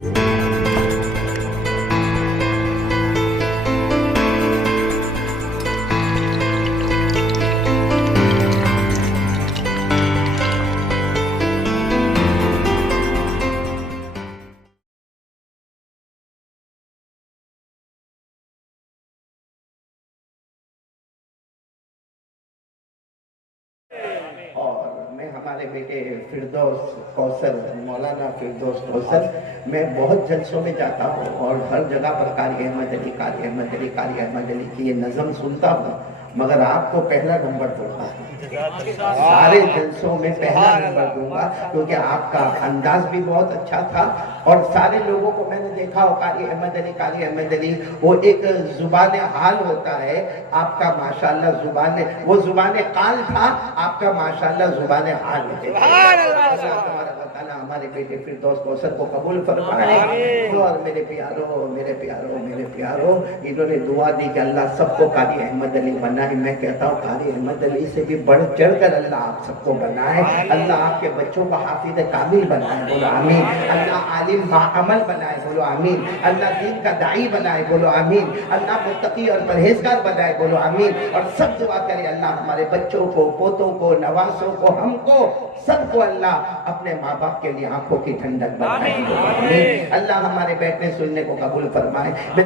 اور میں ہمارے بیٹے فردوس کوثر، مولانا فردوس کوثر، میں بہت جلسوں میں جاتا ہوں اور ہر جگہ پر قاری احمد علی، قاری احمد علی، قاری احمد علی کی یہ نظم سنتا ہوں، مگر آپ کو پہلا نمبر دوں گا، سارے جلسوں میں پہلا نمبر دوں گا، کیونکہ آپ کا انداز بھی بہت اچھا تھا اور سارے لوگوں کو میں نے دیکھا ہو قاری احمد علی، قاری احمد علی، وہ ایک زبان حال ہوتا ہے، آپ کا ماشاءاللہ وہ زبان قال تھا، آپ کا ماشاءاللہ زبان حال ہے۔ اللہ ہمارے بیٹے فردوس کوثر کو قبول فرمائے، اور میرے پیاروں انہوں نے دعا دی کہ اللہ سب کو قاری احمد علی بنائے۔ میں کہتا ہوں قاری احمد علی سے بھی بڑھ چڑھ کر اللہ آپ سب کو بنائے، اللہ آپ کے بچوں کو حافظ کامل بنائے، بولو آمین، اللہ عالم باعمل بنائے، بولو آمین، اللہ دین کا داعی بنائے، بولو آمین، اللہ متقی اور پرہیزگار بنائے، بولو آمین، اور سب دعا کرے اللہ ہمارے بچوں کو، پوتوں کو، نواسوں کو، ہم کو، سب کو اللہ اپنے ماں باپ کے لیے آنکھوں کی ٹھنڈک بنائے، اللہ ہمارے بیٹھنے سننے کو قبول فرمائے۔